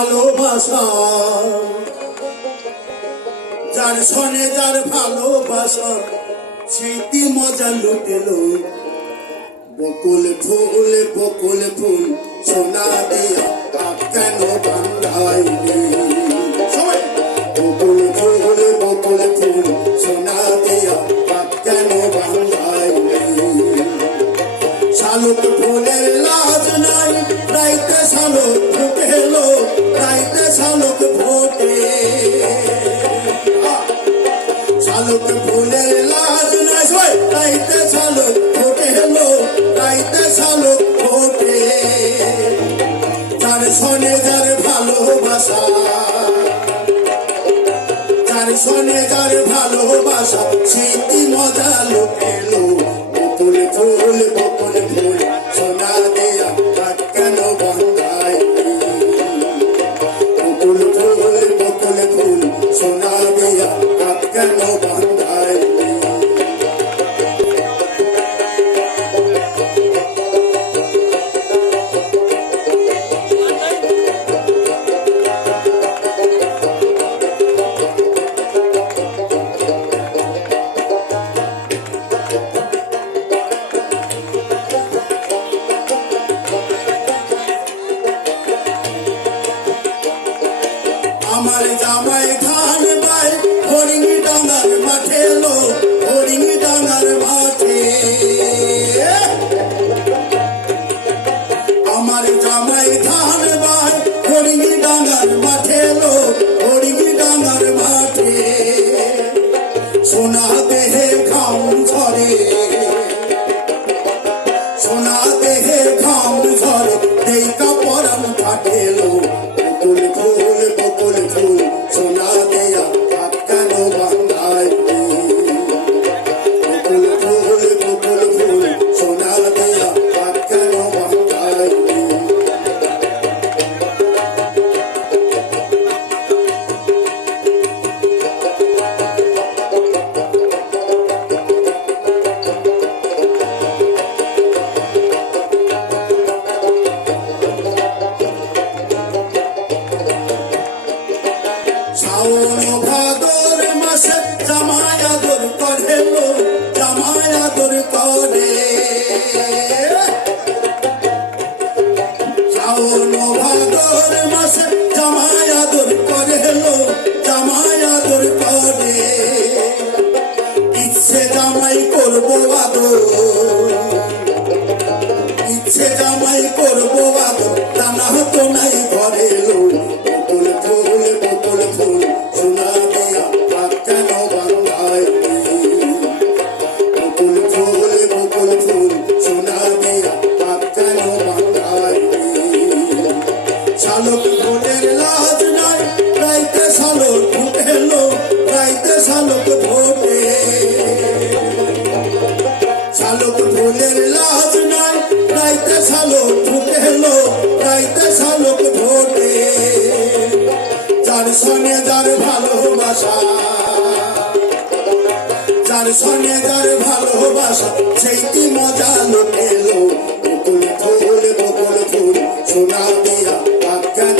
ভালোবাসা যার সনে যার ভালোবাসা স্মৃতি মজা লুটেল বকুল ফুল বকুল ফুল, সোনা দিয়া কেন বান্ধাইলি শালুক ফোটে শালুক ফুলের লাজ নাই সবাই। রাইতে শালুক ফোটেলো রাইতে শালুক ফোটে যার শোনে যার ভালোবাসা, যার শোনে যার ভালোবাসা, স্মৃতি মজা লোকেলো আমার জামাই ধান বাই, হরিণ ডাঙার মাঠে লো, হরিণ ডাঙার মাঠে। আমার জামাই ধান বাই, হরিণ ডাঙার মাঠে লো, হরিণ ডাঙার মাঠে। সোনা দেহে খাম ঝরে, সোনা দেহে খাম ঝরে দেই কাপড়াম ফাটেলো মাসে জামাই আদর করে লো জামাই আদর করে। শ্রাবণ ভাদর মাসে জামাই আদর করে লো জামাই আদর করে। ইচ্ছে জামাই করব আদর যার ভালোবাসা। যার সঙ্গে যার ভালোবাসা সেইটি মজা লোটেলো? বকুল ফুল বকুল ফুল, সোনা দিয়া কেন